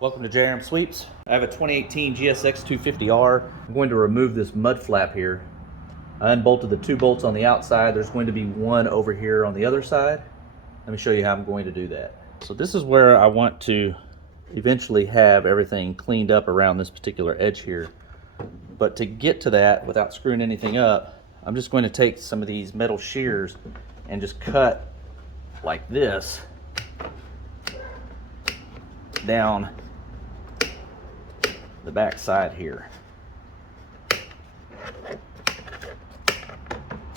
Welcome to JRMSweeps. I have a 2018 GSX250R. I'm going to remove this mud flap here. I unbolted the two bolts on the outside. There's going to be one over here on the other side. Let me show you how I'm going to do that. So this is where I want to eventually have everything cleaned up around this particular edge here. But to get to that without screwing anything up, I'm just going to take some of these metal shears and just cut like this down the back side here.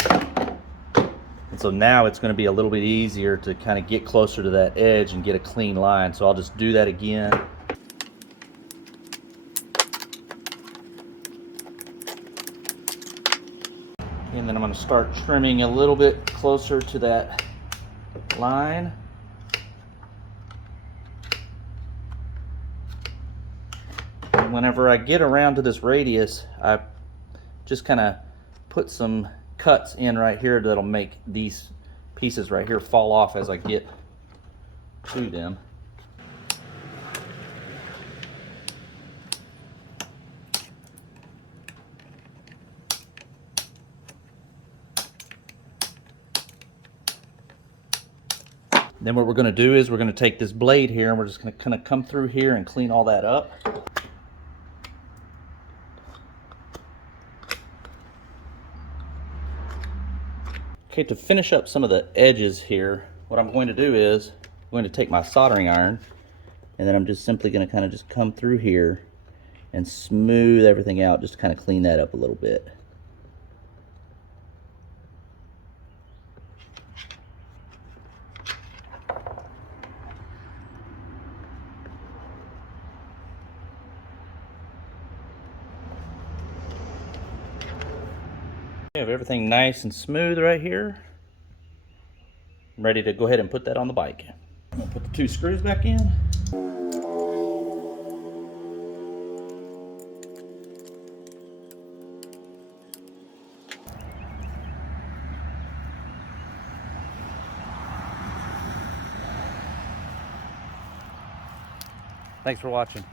And so now it's going to be a little bit easier to kind of get closer to that edge and get a clean line. So I'll just do that again. And then I'm going to start trimming a little bit closer to that line. And whenever I get around to this radius, I just kind of put some cuts in right here that'll make these pieces right here fall off as I get to them. Then what we're going to do is we're going to take this blade here and we're just going to kind of come through here and clean all that up. Okay, to finish up some of the edges here, what I'm going to do is I'm going to take my soldering iron and then I'm just simply going to kind of just come through here and smooth everything out, just to kind of clean that up a little bit. I have everything nice and smooth right here. I'm ready to go ahead and put that on the bike. I'm going to put the two screws back in. Thanks for watching.